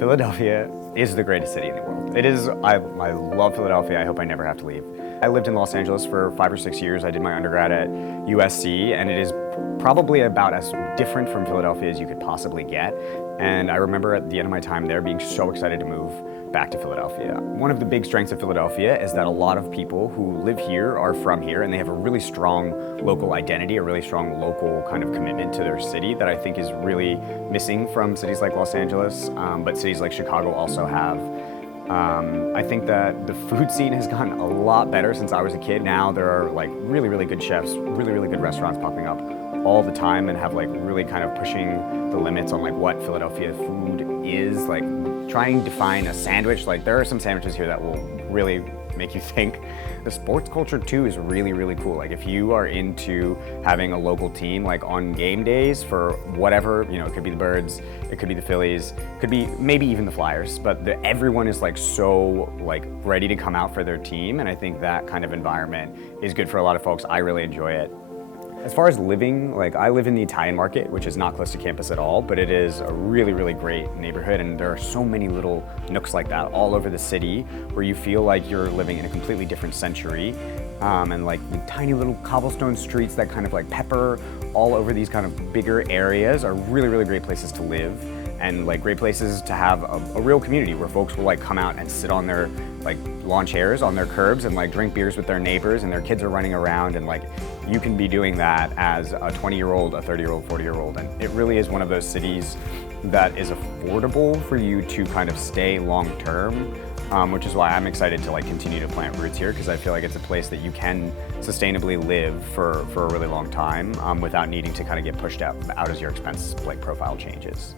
Philadelphia is the greatest city in the world. It is, I love Philadelphia. I hope I never have to leave. I lived in Los Angeles for 5 or 6 years. I did my undergrad at USC, and it is probably about as different from Philadelphia as you could possibly get. And I remember at the end of my time there being so excited to move back to Philadelphia. One of the big strengths of Philadelphia is that a lot of people who live here are from here, and they have a really strong local identity, a really strong local kind of commitment to their city that I think is really missing from cities like Los Angeles, but cities like Chicago also have. I think that the food scene has gotten a lot better since I was a kid. Now there are like really, really good chefs, really, really good restaurants popping up all the time and have like really kind of pushing the limits on like what Philadelphia food is. Like trying to define a sandwich, like there are some sandwiches here that will really make you think. The sports culture too is really, really cool. Like if you are into having a local team, like on game days for whatever, you know, it could be the Birds, it could be the Phillies, it could be maybe even the Flyers, but everyone is like so like ready to come out for their team. And I think that kind of environment is good for a lot of folks. I really enjoy it. As far as living, like I live in the Italian market, which is not close to campus at all, but it is a really, really great neighborhood, and there are so many little nooks like that all over the city where you feel like you're living in a completely different century. And like the tiny little cobblestone streets that kind of like pepper all over these kind of bigger areas are really, really great places to live, and like great places to have a real community where folks will like come out and sit on their like lawn chairs on their curbs and like drink beers with their neighbors, and their kids are running around, and like you can be doing that as a 20-year-old, a 30-year-old, 40-year-old, and it really is one of those cities that is affordable for you to kind of stay long term, which is why I'm excited to like continue to plant roots here, because I feel like it's a place that you can sustainably live for a really long time without needing to kind of get pushed out as your expense like profile changes.